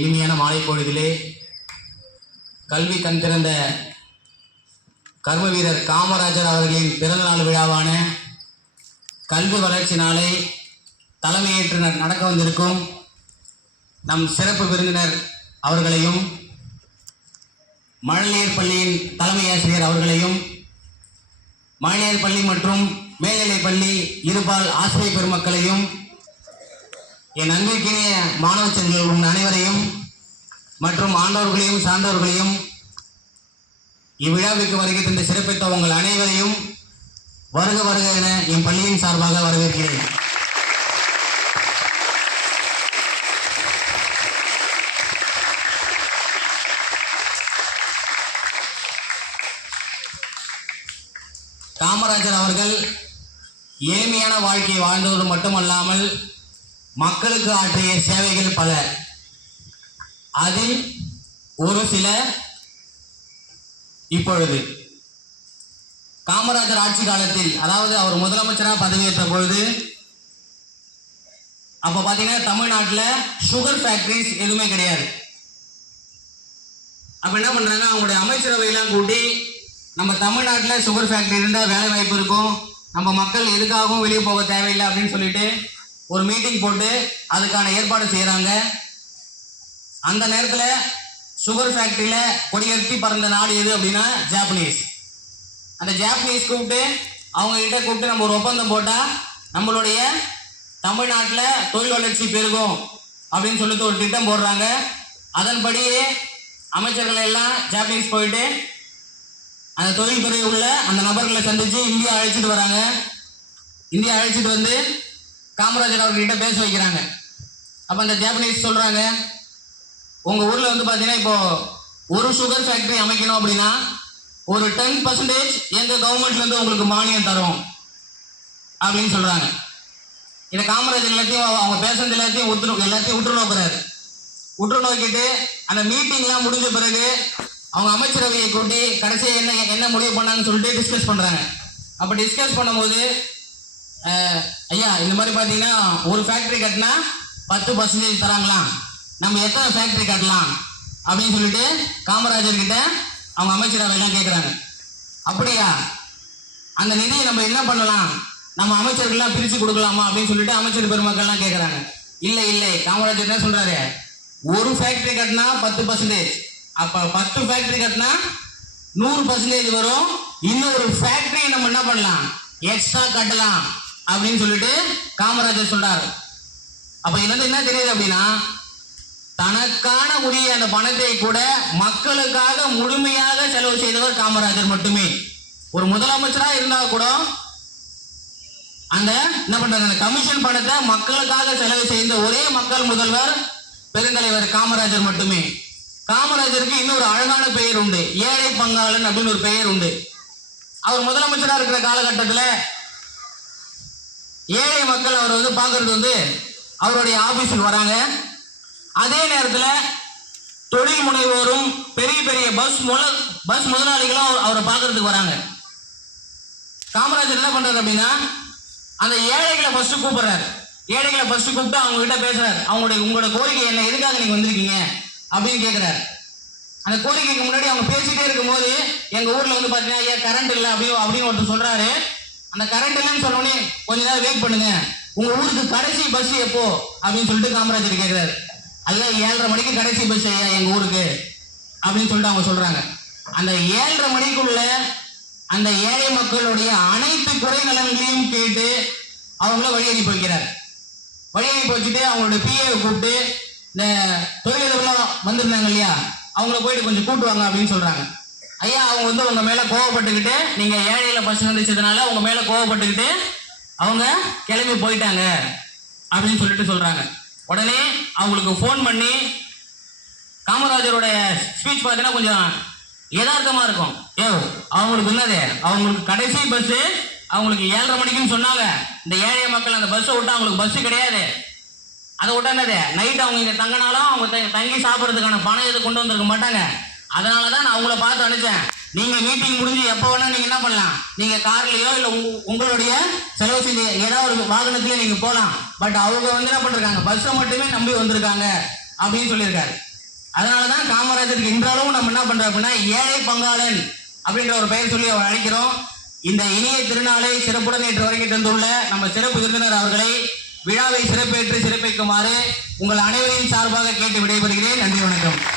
இனிமையான மாலை பொழுதிலே கல்வி கண் திறந்த கர்ம வீரர் காமராஜர் அவர்களின் பிறந்தநாள் விழாவான கல்வி வளர்ச்சி நாளை தலைமையேற்று நடக்க வந்திருக்கும் நம் சிறப்பு விருந்தினர் அவர்களையும் மழலையர் பள்ளியின் தலைமை ஆசிரியர் அவர்களையும் மழலையர் பள்ளி மற்றும் மேல்நிலைப் பள்ளி இருபால் ஆசிரியர் பெருமக்களையும் என் அன்பிற்கினிய மாணவ செல்வங்கள் அனைவரையும் மற்றும் ஆண்டவர்களையும் சார்ந்தவர்களையும் இவ்விழாவிற்கு வருகை தந்த சிறப்பித்த உங்கள் அனைவரையும் வருக வருக என என் பள்ளியின் சார்பாக வரவேற்கிறேன். காமராஜர் அவர்கள் எளிமையான வாழ்க்கையை வாழ்ந்ததோடு மட்டுமல்லாமல் மக்களுக்கு ஆற்றிய சேவைகள் பல. அதில் ஒரு சில இப்பொழுது காமராஜர் ஆட்சி காலத்தில், அதாவது அவர் முதலமைச்சராக பதவியேற்ற பொழுது, அப்போ பார்த்தீங்கன்னா தமிழ்நாட்டில் சுகர் ஃபேக்டரிஸ் எதுவுமே கிடையாது. அப்போ என்ன பண்ணுறாங்க, அவங்களுடைய அமைச்சரவையெல்லாம் கூட்டி நம்ம தமிழ்நாட்டில் சுகர் ஃபேக்டரி இருந்தால் வேலை வாய்ப்பு இருக்கும், நம்ம மக்கள் எதுக்காகவும் வெளியே போக தேவையில்லை அப்படின்னு சொல்லிட்டு ஒரு மீட்டிங் போட்டு அதுக்கான ஏற்பாடு செய்கிறாங்க. அந்த நேரத்தில் சுகர் ஃபேக்டரியில் கொடியேற்றி பறந்த நாடு எது அப்படின்னா ஜாப்பனீஸ். அந்த ஜாப்பனீஸ் கூப்பிட்டு அவங்ககிட்ட கூப்பிட்டு நம்ம ஒரு ஒப்பந்தம் போட்டால் நம்மளுடைய தமிழ்நாட்டில் தொழில் வளர்ச்சி பெருகும் அப்படின்னு சொல்லிட்டு ஒரு திட்டம் போடுறாங்க. அதன்படியே அமைச்சர்கள் எல்லாம் ஜாப்பனீஸ் போயிட்டு அந்த தொழில்துறை உள்ள அந்த நபர்களை சந்தித்து இந்தியா அழைச்சிட்டு வராங்க. இந்தியா அழைச்சிட்டு வந்து காமராஜர் அவர்கிட்ட பேச வைக்கிறாங்க. அப்போ அந்த ஜாப்பனீஸ் சொல்கிறாங்க, உங்கள் ஊரில் வந்து பார்த்தீங்கன்னா இப்போ ஒரு சுகர் ஃபேக்ட்ரி அமைக்கணும் அப்படின்னா ஒரு 10% எங்கள் கவர்மெண்ட்லேருந்து உங்களுக்கு மானியம் தரும் அப்படின்னு சொல்கிறாங்க. இதை காமராஜர் எல்லாத்தையும் அவங்க பேசுறது எல்லாத்தையும் உற்று நோக்கிறாரு. உற்று நோக்கிட்டு அந்த மீட்டிங்லாம் முடிஞ்ச பிறகு அவங்க அமைச்சரவையை கூட்டி கடைசியாக என்ன முடிவு பண்ணாங்கன்னு சொல்லிட்டு டிஸ்கஸ் பண்ணுறாங்க. அப்போ டிஸ்கஸ் பண்ணும்போது, ஐயா இந்த மாதிரி பார்த்தீங்கன்னா ஒரு ஃபேக்ட்ரி கட்டினா 10% தராங்களாம், நம்ம எத்தனை ஃபேக்ட்ரி கட்டலாம் அப்படின்னு சொல்லிட்டு காமராஜர் கிட்ட அவங்க அமைச்சரவையெல்லாம் கேட்குறாங்க. அப்படியா, அந்த நிதியை நம்ம என்ன பண்ணலாம், நம்ம அமைச்சர்கள்லாம் பிரித்து கொடுக்கலாமா அப்படின்னு சொல்லிட்டு அமைச்சர் பெருமக்கள்லாம் கேட்குறாங்க. இல்லை காமராஜர் என்ன சொல்கிறாரு, ஒரு ஃபேக்ட்ரி கட்டினா 10%, அப்போ 10 ஃபேக்ட்ரி கட்டினா 100% வரும், இன்னொரு ஃபேக்ட்ரியை நம்ம என்ன பண்ணலாம், எக்ஸ்ட்ரா கட்டலாம் அப்படின்னு சொல்லிட்டு காமராஜர் சொல்றாரு. அப்ப இதுல என்ன தெரியுது அப்படின்னா, தனக்கான உரிய அந்த பணத்தை கூட மக்களுக்காக முழுமையாக செலவு செய்தவர் காமராஜர் மட்டுமே. ஒரு முதலமைச்சரா இருந்தா கூட அந்த என்ன பண்றாங்க, அந்த கமிஷன் பணத்தை மக்களுக்காக செலவு செய்த ஒரே மக்கள் முதல்வர் பெருந்தலைவர் காமராஜர் மட்டுமே. காமராஜருக்கு இன்னொரு அழகான பெயர் உண்டு, ஏழை பங்காளன் அப்படின்னு ஒரு பெயர் உண்டு. அவர் முதலமைச்சரா இருக்கிற காலகட்டத்தில் ஏழை மக்கள் அவர் வந்து பார்க்கறது வந்து அவருடைய ஆபீஸுக்கு வராங்க. அதே நேரத்தில் தொழில் முனைவோரும் பெரிய பெரிய பஸ் முதலாளிகளும் அவரை பார்க்கறதுக்கு வராங்க. காமராஜர் என்ன பண்றாரு அப்படின்னா, அந்த ஏழைகளை ஃபர்ஸ்ட் கூப்பிடுறாரு. ஏழைகளை ஃபர்ஸ்ட் கூப்பிட்டு அவங்க கிட்ட பேசுறாரு. உங்களோட கோரிக்கை என்ன, எதுக்காக நீங்க வந்திருக்கீங்க அப்படின்னு கேட்கிறாரு. அந்த கோரிக்கைக்கு முன்னாடி அவங்க பேசிட்டே இருக்கும்போது, எங்க ஊர்ல வந்து பாத்தீங்கன்னா ஐயா கரண்ட் இல்லை அப்படின்னு ஒருத்தர் சொல்றாரு. அந்த கரண்ட் இல்லைன்னு சொன்னோடனே கொஞ்ச நேரம் வெயிட் பண்ணுங்க, உங்க ஊருக்கு கடைசி பஸ் எப்போ அப்படின்னு சொல்லிட்டு காமராஜர் கேட்கிறாரு. ஐயா 7:30 மணிக்கு கடைசி பஸ் ஐயா எங்க ஊருக்கு அப்படின்னு சொல்லிட்டு அவங்க சொல்றாங்க. அந்த 7:30 மணிக்குள்ள அந்த ஏழை மக்களுடைய அனைத்து குறை நலன்களையும் கேட்டு அவங்கள வழி அனுப்பி வைக்கிறார். வழி அனுப்பி வச்சுட்டு அவங்களுடைய பிஏவை கூப்பிட்டு, இந்த தொழிலதிபர்லாம் வந்திருந்தாங்க இல்லையா, அவங்கள போயிட்டு கொஞ்சம் கூட்டுவாங்க அப்படின்னு சொல்றாங்க. ஐயா அவங்க வந்து உங்க மேல கோவப்பட்டுக்கிட்டு, நீங்க ஏழையில பஸ் வந்துச்சதுனால உங்க மேல கோவப்பட்டுக்கிட்டு அவங்க கிளம்பி போயிட்டாங்க அப்படின்னு சொல்லிட்டு சொல்றாங்க. உடனே அவங்களுக்கு ஃபோன் பண்ணி, காமராஜரோட ஸ்பீச் பார்த்தீங்கன்னா கொஞ்சம் யதார்த்தமா இருக்கும். அவங்களுக்கு என்னது, அவங்களுக்கு கடைசி பஸ் அவங்களுக்கு 7:30 மணிக்குன்னு சொன்னாங்க. இந்த ஏழை மக்கள் அந்த பஸ்ஸை விட்டா அவங்களுக்கு பஸ் கிடையாது. அதை விட்டா என்னது, நைட் அவங்க இங்கே தங்கினாலும் அவங்க தங்கி சாப்பிட்றதுக்கான பணம் எது கொண்டு வந்திருக்க மாட்டாங்க. அதனால தான் நான் அவங்கள பார்த்து அனுப்பிச்சேன். நீங்கள் மீட்டிங் முடிஞ்சு எப்போ வேணால் நீங்கள் என்ன பண்ணலாம், நீங்கள் கார்லேயோ இல்லை உங்களுடைய செலவு செஞ்சு ஏதாவது ஒரு வாகனத்திலே நீங்கள் போகலாம். பட் அவங்க வந்து என்ன பண்ணிருக்காங்க, பஸ்ஸை மட்டுமே நம்பி வந்திருக்காங்க அப்படின்னு சொல்லியிருக்காரு. அதனாலதான் காமராஜருக்கு இன்றளவும் நம்ம என்ன பண்றோம் அப்படின்னா ஏழை பங்காளன் அப்படின்ற ஒரு பெயர் சொல்லி அவர் அழைக்கிறோம். இந்த இனிய திருநாளை சிறப்புடன் நேற்று வரைக்கும் தந்துள்ள நம்ம சிறப்பு விருந்தினர் அவர்களை விழாவை சிறப்பேற்று சிறப்பிக்குமாறு உங்கள் அனைவரின் சார்பாக கேட்டு விடைபெறுகிறேன். நன்றி, வணக்கம்.